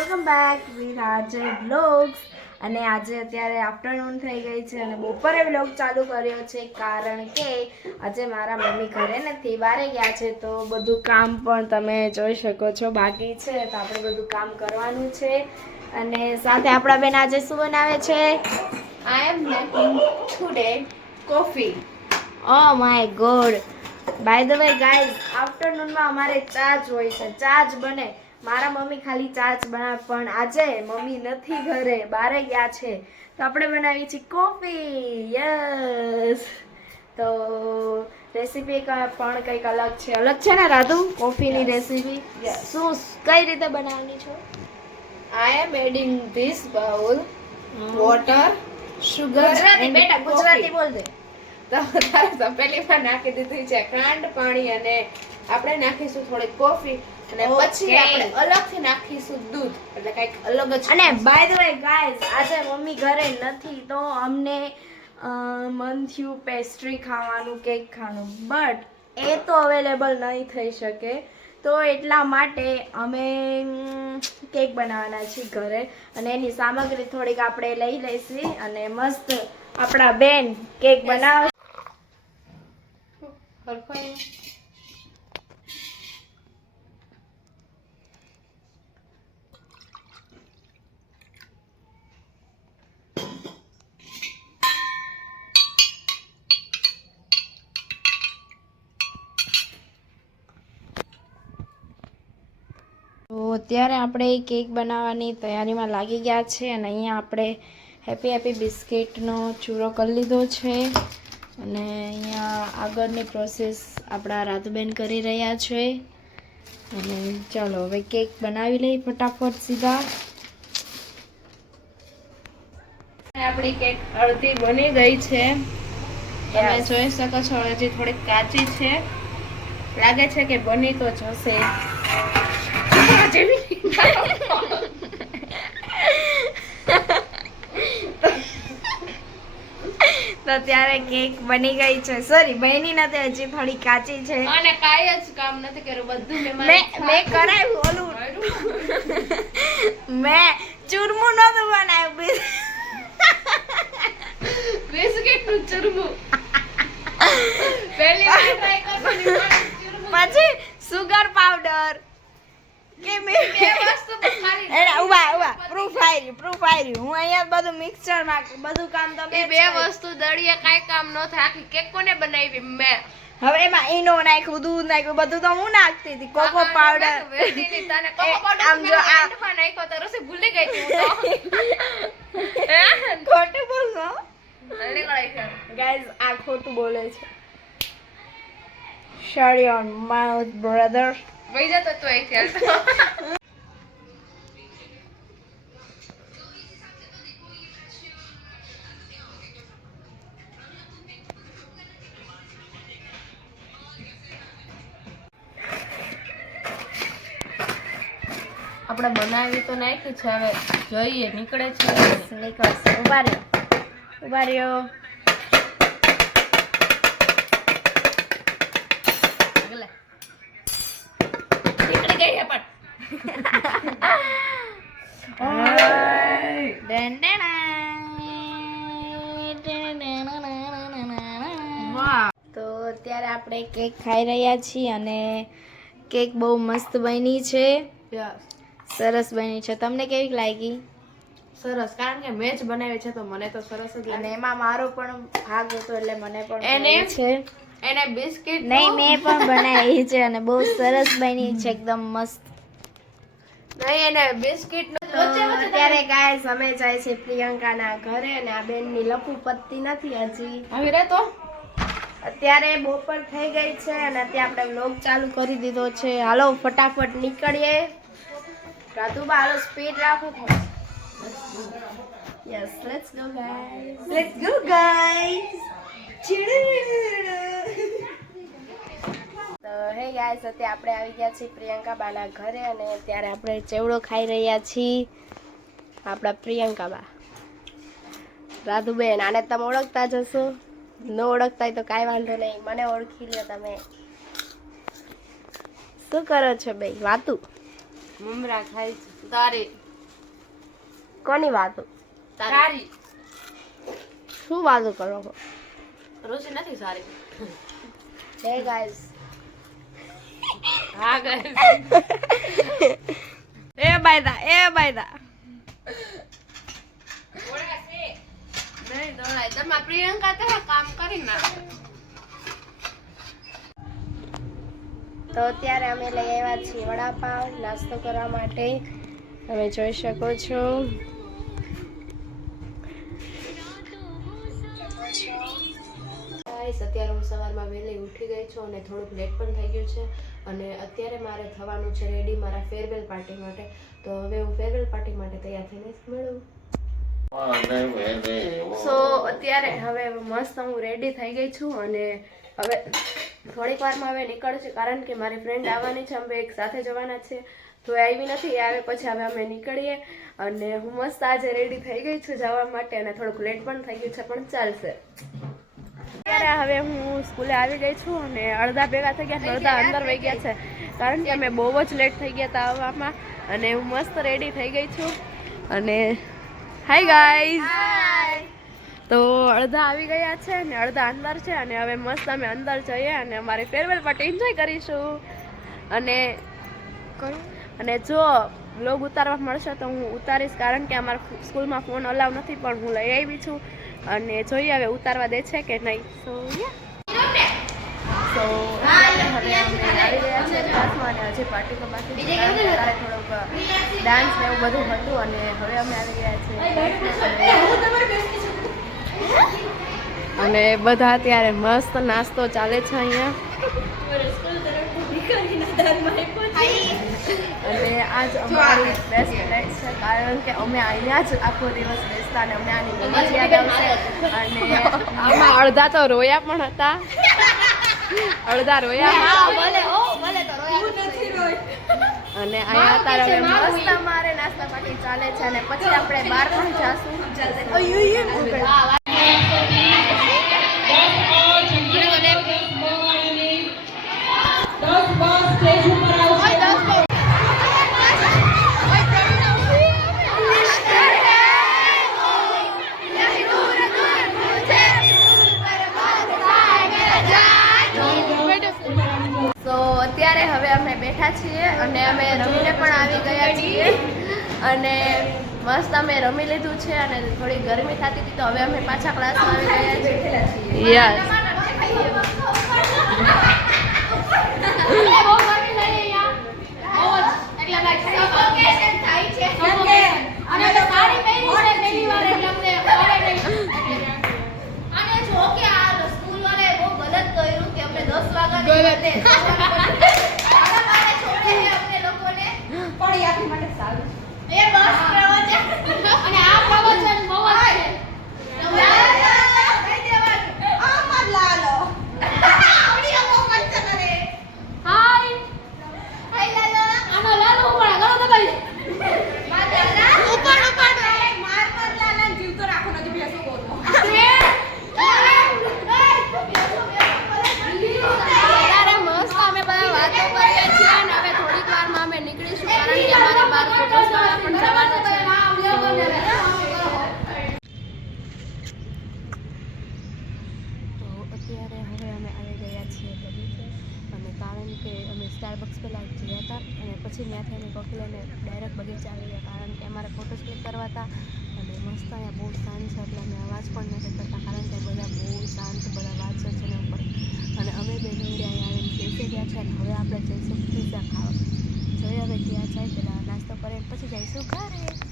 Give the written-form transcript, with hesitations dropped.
Welcome back with આજે blogs. અને આજે અત્યારે આફ્ટરનૂન થઈ ગઈ છે અને બપોરે બ્લોગ ચાલુ કર્યો છે કારણ કે આજે મારા મમ્મી ઘરે નથી, બહાર ગયા છે. તો બધું કામ પણ તમે જોઈ શકો છો બાકી છે, તો આપણે બધું કામ કરવાનું છે. અને સાથે આપણા બેન આજે શું બનાવે છે? I am making today coffee. Oh my god. By the way guys, આફ્ટરનૂનમાં અમારે ચા જ હોય છે, ચા જ બને. મારા મમ્મી ખાલી ચા જ બનાવે, પણ આજે મમ્મી નથી ઘરે, બહાર ગયા છે, તો આપણે બનાવી છે કોફી. યસ. તો રેસીપી પણ કંઈક અલગ છે ને રાધુ? કોફીની રેસીપી શું કઈ રીતે બનાવવાની છો? I am adding this bowl water, sugar Gujarati and બેટા, ગુજરાતી બોલ દે. તપેલીમાં નાખી દીધી છે ખાંડ, પાણી અને આપણે નાખીશું થોડી કોફી અને પછી આપણે અલગથી નાખીશું દૂધ, એટલે કંઈક અલગ જ. અને બાય ધ વે ગાઈઝ, આજે મમ્મી ઘરે નથી તો અમને મન થયું પેસ્ટ્રી ખાવાનું, કેક ખાવાનું, બટ એ તો અવેલેબલ નહીં થઈ શકે. તો એટલા માટે અમે કેક બનાવવાના છીએ ઘરે, અને એની સામગ્રી થોડીક આપણે લઈ લઈશું અને મસ્ત આપણા બેન કેક બનાવ. તો અત્યારે આપણે કેક બનાવવાની તૈયારીમાં લાગી ગયા છે, અને અહીંયા આપણે હેપી બિસ્કિટનો ચૂરો કરી લીધો છે. અને અહીંયા આગળની પ્રોસેસ આપણા રાધુબેન કરી રહ્યા છે. અને ચાલો હવે કેક બનાવી લઈએ ફટાફટ સીધા. આપણી કેક અડધી બની ગઈ છે, તમે જોઈ શકો છો. હજી થોડીક કાચી છે, લાગે છે કે બની તો જશે. તો ત્યારે કેક બની ગઈ છે, સોરી બની નથી, હજી થોડી કાચી છે. અને કાંઈ જ કામ નથી કર્યું, બધું મેં કરાવ્યું ઓલું. મેં ચૂરમું નતું બનાવ્યું, બિસ્કિટ નું ચૂરમું. પહેલી વાર ટ્રાય કરવાની, પછી સુગર પાવડર કે બે વસ્તુ તો ખાલી ઉભા પ્રૂફ આવી હું અહીંયા બધું મિક્સચર માં બધું કામ તો એ બે વસ્તુ દળીએ કાંઈ કામ ન થાય. આખી કેક કોને બનાવી? મેં. હવે એમાં ઈનો નાખ્યું, દૂધ નાખ્યું, બધું તો હું નાખતી હતી. કોકો પાવડર આમ જો આંડમાં નાખ્યો તો રસી ભૂલી ગઈ હતી હું તો. ખોટું બોલનો ગાઈઝ, આ ખોટું બોલે છે. Shut your mouth brother. વઈ જતો તો એ ખ્યાલ તો. આપણે બનાવી તો નાખી છે, હવે જોઈએ નીકળે છે. નીકળશે. ઉભા રહ્યો. નીકળી ગઈ છે પણ. તો અત્યારે આપણે કેક ખાઈ રહ્યા છીએ અને કેક બહુ મસ્ત બની છે, સરસ બની છે. તમને કેવી લાગી? સરસ, કારણ કે મેં જ બનાવી છે તો મને તો સરસ જ અને લાગે. એમાં મારો પણ ભાગ હતો એટલે મને પણ એને ગમ્યું છે. એને બિસ્કિટ નહીં, મેં પણ બનાવી છે અને બહુ સરસ બની છે, એકદમ મસ્ત. નહીં, એને બિસ્કિટ અત્યારે ગાઈસ અમે જાય છે પ્રિયંકાના ઘરે, અને આ બેનની લપુ પત્તી નથી હજી. આવી રે તો અત્યારે બપોર થઈ ગઈ છે અને અત્યારે આપણે વ્લોગ ચાલુ કરી દીધો છે. હાલો ફટાફટ નીકળીએ. રાધુબા હાલો, સ્પીડ રાખો. Yes, let's go guys. તો હે ગાઈસ, અત્યારે આપણે આવી ગયા છીએ પ્રિયંકા બાના ઘરે, અને અત્યારે આપણે ચેવડો ખાઈ રહ્યા છીએ. આપણા પ્રિયંકા બા, રાધુબેન, આને તમે ઓળખતા જશો, ન ઓળખતા હોય તો કાંઈ વાંધો નહીં, મને ઓળખી લ્યો તમે. શું કરો છો બે વાતું? મમરા ખાઈ છે તારે કોની વાતો? તારી શું વાતો કરો છો? રુચિ નથી સારી. હે ગાઈસ, હા ગાઈસ. એ બાયદા નહીં દોડાય. તમારા પ્રિયંકા તો કામ કરી નાખે. તો અત્યારે અમે લઈ આવ્યા છીએ વડાપાવ નાસ્તો કરવા માટે. તમે જોઈ શકો છો. ગાઈસ અત્યારે હું સવારમાં વહેલી ઉઠી ગઈ છું અને થોડુંક લેટ પણ થઈ ગયું છે અને અત્યારે મારે થવાનું છે રેડી મારા ફેરવેલ પાર્ટી માટે. તો હવે હું ફેરવેલ પાર્ટી માટે તૈયાર થઈને મળું. સો અત્યારે હવે મસ્ત હું રેડી થઈ ગઈ છું અને હવે થોડીક વારમાં હવે નીકળું છું કારણ કે મારી ફ્રેન્ડ આવવાની છે. અમે એક સાથે જવાના છે. તો એ આવી નથી, એ આવે પછી હવે અમે નીકળીએ. અને હું મસ્ત આજે રેડી થઈ ગઈ છું જવા માટે અને થોડુંક લેટ પણ થઈ ગયું છે પણ ચાલશે. અત્યારે હવે હું સ્કૂલે આવી ગઈ છું અને અડધા ભેગા થઈ ગયા, અડધા અંદર વહી ગયા છે કારણ કે અમે બહુ જ લેટ થઈ ગયા હતા આવવામાં. અને હું મસ્ત રેડી થઈ ગઈ છું અને હાય ગાઈઝ. તો અડધા આવી ગયા છે અને અડધા અંદર છે અને હવે મસ્ત અમે અંદર જઈએ અને અમારી ફેરવેલ પાર્ટી એન્જોય કરીશું. અને જો વ્લોગ ઉતારવા મળશે તો હું ઉતારીશ કારણ કે અમારા સ્કૂલમાં ફોન અલાવ નથી પણ હું લઈ આવી છું અને જોઈએ હવે ઉતારવા દે છે કે નહીં. સો હવે અમે આવી ગયા છે ક્લાસમાં અને હજી પાર્ટીમાં બાકી છે. ત્યારે થોડોક ડાન્સ ને એવું બધું હતું અને હવે અમે આવી ગયા છે અને બધા અત્યારે મસ્ત નાસ્તો ચાલે છે અહીંયા. અને આજ અમારી બેસ્ટ નાઇટ છે કારણ કે અમે અહીંયા જ આખો દિવસ બેસતા અને અમને આની બહુ જ યાદ આવશે. અને આમાં અડધા તો રોયા પણ હતા, અડધા રોયા અને અહીંયા અત્યારે હવે મસ્ત અમારે નાસ્તા પાર્ટી ચાલે છે અને પછી આપણે બહાર પણ જાશું. અત્યારે હવે અમે બેઠા છીએ અને અમે રમીને પણ આવી ગયા છીએ અને મસ્ત અમે રમી લીધું છે અને થોડી ગરમી થતી હતી તો હવે અમે પાછા ક્લાસમાં આવી ગયા છીએ. યસ. સ્ટારબક્સ પહેલાં ગયા હતા અને પછી ત્યાંથી અમે કોફી લઈને ડાયરેક્ટ બગીચા આવી ગયા કારણ કે અમારે ફોટોસ ક્લિક કરવા હતા અને મસ્ત અહીંયા બહુ શાંત છે એટલે અમે અવાજ પણ નથી કરતા કારણ કે બધા બહુ શાંત બધા વાંચે છે ને ઉપર. અને અમે બે નીવડે અહીંયા આવીને બેસી ગયા છે અને હવે આપણે જઈશું પિઝા ખાવા. જોઈએ હવે ત્યાં જાય પહેલાં નાસ્તો કરે પછી જઈશું ઘરે.